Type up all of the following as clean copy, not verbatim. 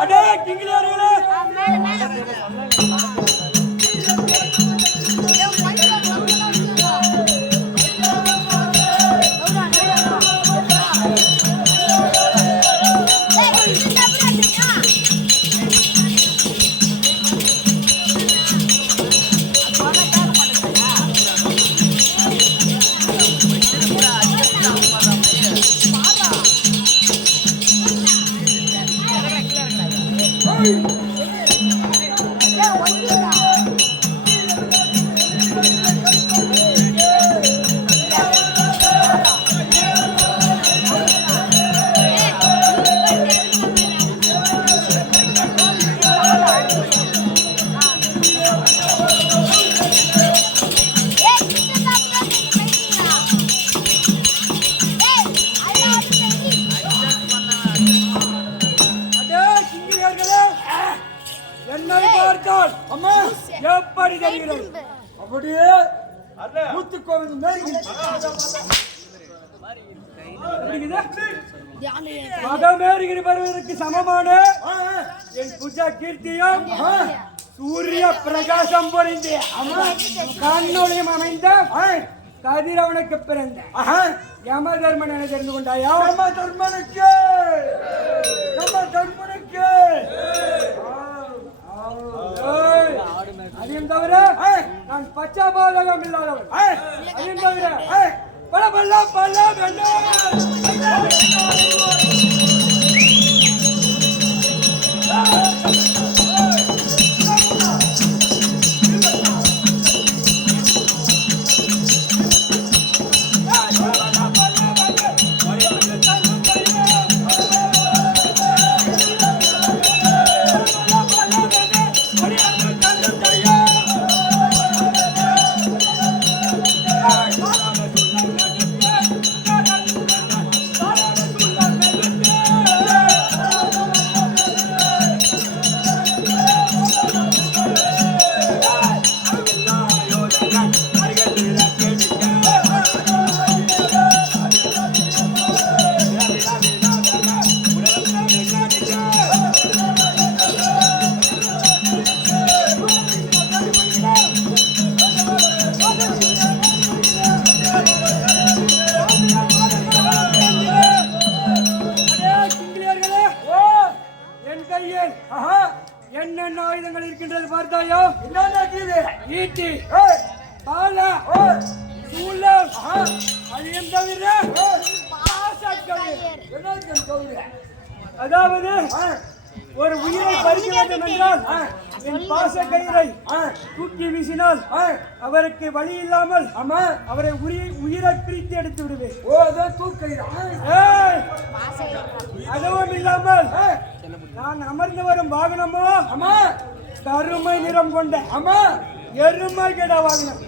அடே கிங்கிலியர்களே எப்படி தெரிகிறது? அப்படியே மகமேறுகிற வருவதற்கு சமமான என் பூஜா கீர்த்தியும் சூரிய பிரகாசம் பொறிந்து கண்ணொழியும் அமைந்த கதிரவனுக்கு பிறந்த யம தர்மன் என தெரிந்து கொண்டாயா? யம தர்மனுக்கு அதையும் தவிர நான் பச்சாபாதகம் இல்லாதவன். அதையும் தவிர பல பல்ல பல்ல என்னென்ன ஆயுதங்கள் இருக்கின்றது பார்த்தாயோ? ஈட்டி, பாலா, சூலம், அதையும் தவிர அதாவது ஒரு உயிரை பறிக்க வேண்டும் என்றால் என் பாச கயிறை தூக்கி வீசினால் அவருக்கு வழி இல்லாமல் அவரை உயிரை பிரித்து எடுத்து விடுவேன். அதுவும் இல்லாமல் நான் அமர்ந்து வரும் வாகனமோ கருமை நிறம் கொண்ட எருமை கேடா வாகனம்.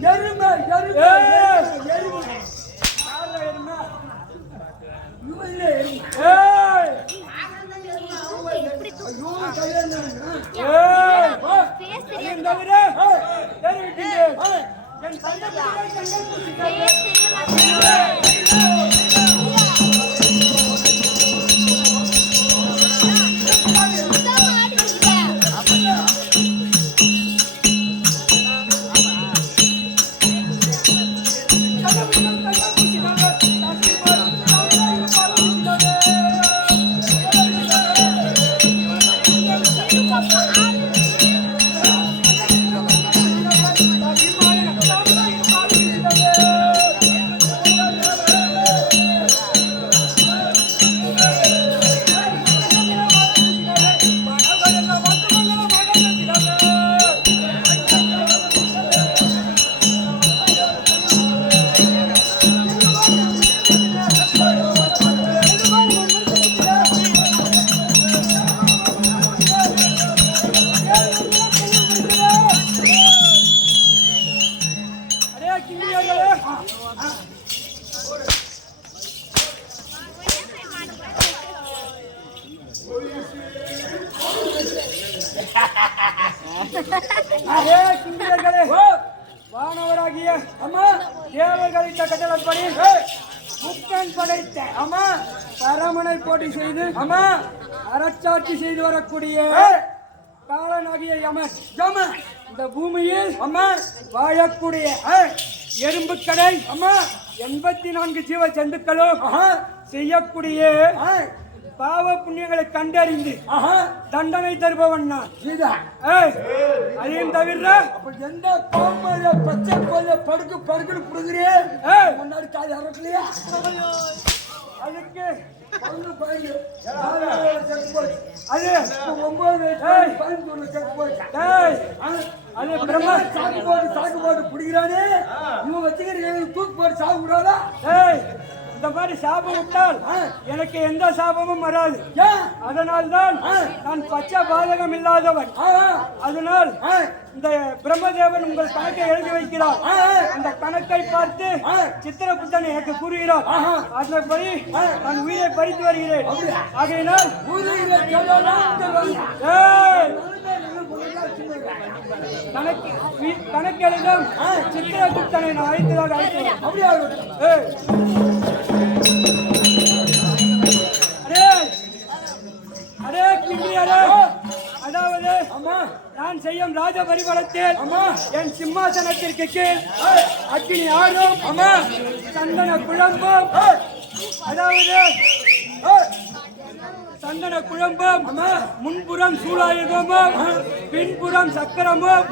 வானவராகிய தேவர்களிட்ட கட்டளப்படி முக்கன் படைத்த ஆமா பரமனை போட்டி செய்து ஆமா அரசாட்சி செய்து வரக்கூடிய காலனாகிய யமன் இந்த பூமியில் அம்மா வாழக்கூடிய எறும்பு கடை அம்மா 84 ஜீவ ஜந்துக்களும் செய்யக்கூடிய பாவ புண்ணியங்களை கண்டறிந்து தண்டனை தருபவன் நான். அதையும் தவிர எந்த கோமல பச்சை கோல படுக்கு படுக்குன்னு புடுங்குறியே முன்னாடி காய் அறக்கலையா அதுக்கு அது 9 அது பிரம்ம சாக்கு போட்டு பிடிக்கிறானே இவன் வச்சுக்கிற தூக்கு போட்டு சாகு விடாதா இந்த மாதிரி சாபம் விட்டால் எனக்கு எந்த சாபமும் வராது. அதனால்தான் நான் பச்சை பாதகம் இல்லாதவன். அதனால் இந்த பிரம்மதேவன் உங்கள் கணக்கை எழுதி வைக்கிறார். அந்த கணக்கை பார்த்து சித்திரகுப்தன் எனக்கு கூறுகிறார். அதன்படி நான் உயிரை பறித்து வருகிறேன். ஆகையினால் கணக்கெழுதும் சித்திரகுப்தனை நான் அழைத்ததாக அழைக்கிறேன். அதாவது நான் செய்யும் ராஜ பரிபாலத்தில் என் சிம்மாசனத்திற்கு கீழ் அக்கினி ஆடும் சந்தன குழம்பும் அதாவது சந்தன குழம்பும் முன்புறம் சூலாயுதமும் பின்புறம் சக்கரமும்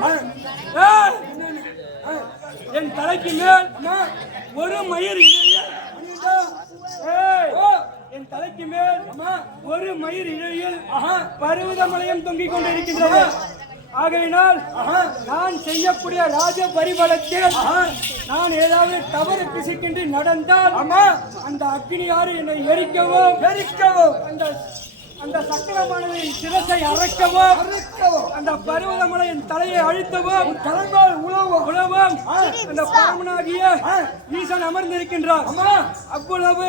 என் தலைக்கு மேல் ஒரு மயிர் என் தலைக்கு மேல் ஒரு மயிர் இழையில் பருவதமலையும் தொங்கிக் கொண்டிருக்கின்றது. ஆகையினால் நான் செய்யக்கூடிய ராஜ பரிபலத்தில் நான் ஏதாவது தவறு பிசிக்கின்றி நடந்தால் அந்த அக்னி யாரு என்னை எரிக்கவும் அந்த சக்கரமானது சிரசை அரைக்கவும் அந்த பருவதமலையின் தலையை அழித்தவும் உழவும் அந்த பரமனாகிய ஈசன் அமர்ந்திருக்கின்றார். அவ்வளவு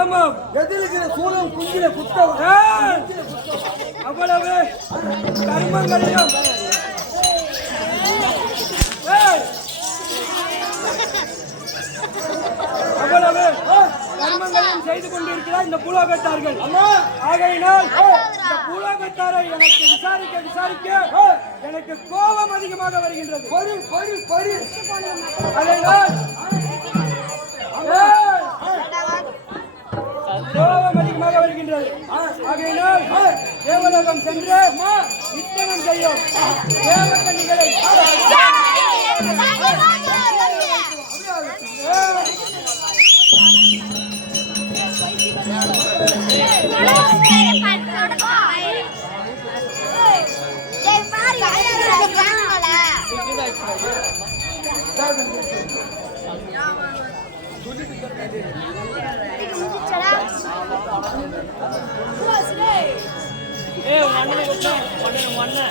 ஆமாம் அவ்வளவு கர்மங்களையும் அவ்வளவு கர்மங்களையும் செய்து கொண்டிருக்கிறார் இந்த பூலோகத்தார்கள். ஆகையினால் இந்த பூலோகத்தாரை எனக்கு விசாரிக்க எனக்கு கோபம் அதிகமாக வருகின்றது. கோபம் அதிகமாக வருகின்றது. ஆகையினால் தேவலோகம் சென்று நித்தனம் செய்யும் தேவக்கண்ணிகளை மண்ணு